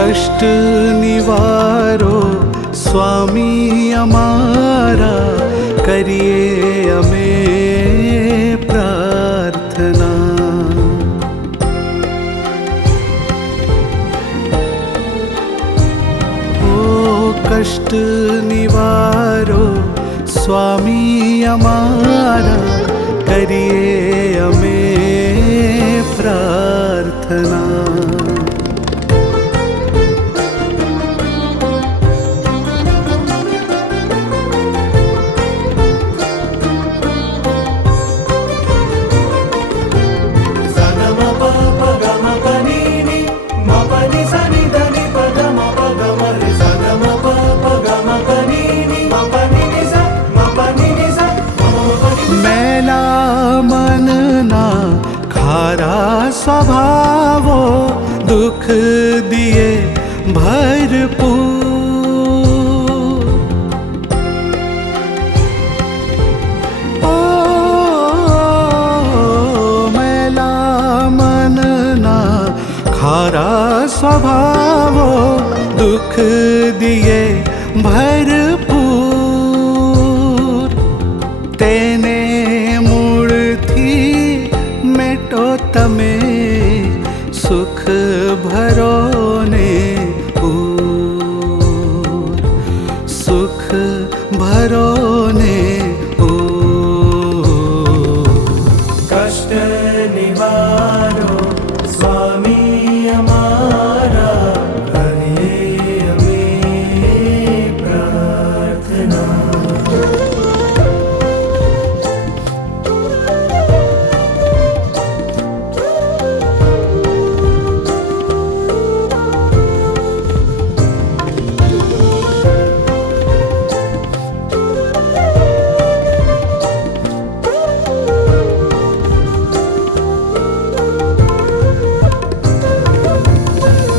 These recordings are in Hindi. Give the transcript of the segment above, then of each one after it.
कष्ट निवारो स्वामी अमारा, करिए हमें प्रार्थना। ओ कष्ट निवारो स्वामी हमारा, करिए हमें प्रार्थना। मैला मन ना खारा स्वभावो, दुख दिए भरपूर। ओ मैला मन ना खारा स्वभावो, दुख दिए भरपूर। तेने मूळथी मेटो तमे, सुख भरो ने पूर, सुख भरो ने पूर। कष्ट निवारो स्वामी हमारा, करिए हमें प्रार्थना।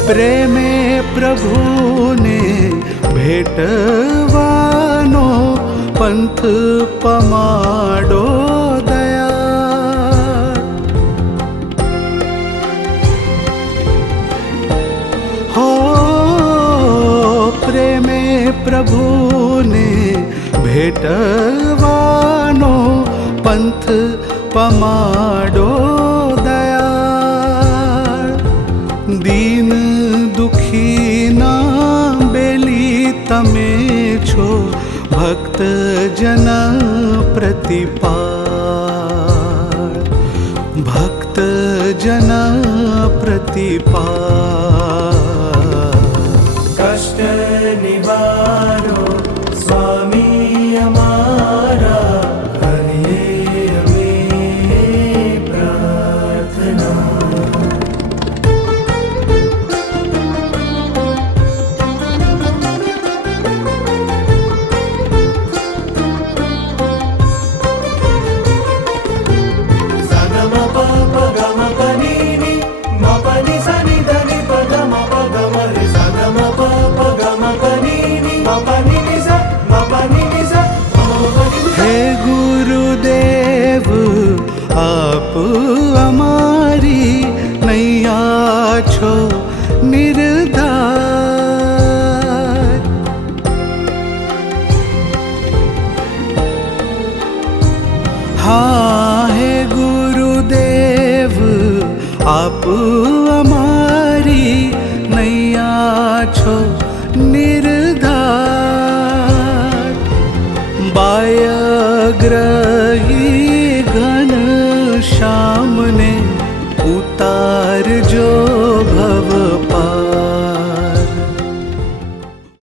प्रेमे प्रभु ने भेटवानो, पंथ पमाडो दया। हो प्रेमे प्रभु ने भेटवानो, पंथ पमाडो दया। दीन दुखी ना बेली तमे छो, भक्त जन प्रतिपाल, भक्त जन प्रतिपाल। कष्ट निवारो स्वामी हमारा, करिए हमें प्रार्थना। हे गुरुदेव आप हमारी नैया छो निर्धार। हाँ हे गुरुदेव आप हमारी नैया छो निर्धार। बाह्य ग्रह